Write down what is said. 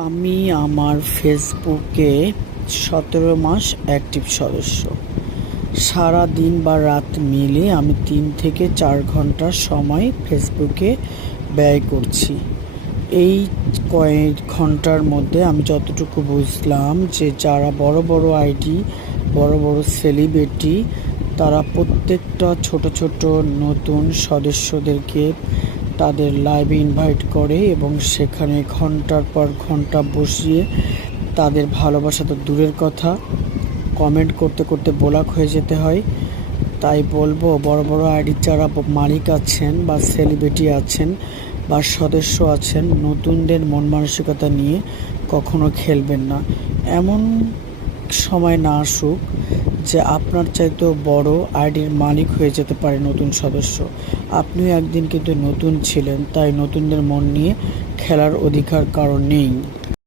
আমি আমার ফেসবুকে 17 মাস অ্যাক্টিভ সদস্য। সারা দিন বা রাত মিলে আমি 3 থেকে 4 ঘন্টা সময় ফেসবুকে ব্যয় করছি। এই কয়েক ঘন্টার মধ্যে আমি যতটুকু বুঝলাম যে যারা বড় বড় আইডি, বড় বড় সেলিব্রিটি, তারা প্রত্যেকটা ছোট ছোট নতুন সদস্যদেরকে তাদের লাইভে ইনভাইট করে এবং সেখানে ঘন্টার পর ঘন্টা বসিয়ে তাদের ভালোবাসা তো দূরের কথা, কমেন্ট করতে করতে ব্লক হয়ে যেতে হয়। তাই বলবো, বড় বড় আইডির যারা মালিক আছেন বা সেলিব্রিটি আছেন বা সদস্য আছেন, নতুনদের মন মানসিকতা নিয়ে কখনো খেলবেন না। এমন সময় না আসুক যে আপনার চাইতেও বড় আইডির মালিক হয়ে যেতে পারে নতুন সদস্য। আপনিও একদিন কিন্তু নতুন ছিলেন, তাই নতুনদের মন নিয়ে খেলার অধিকার কারো নেই।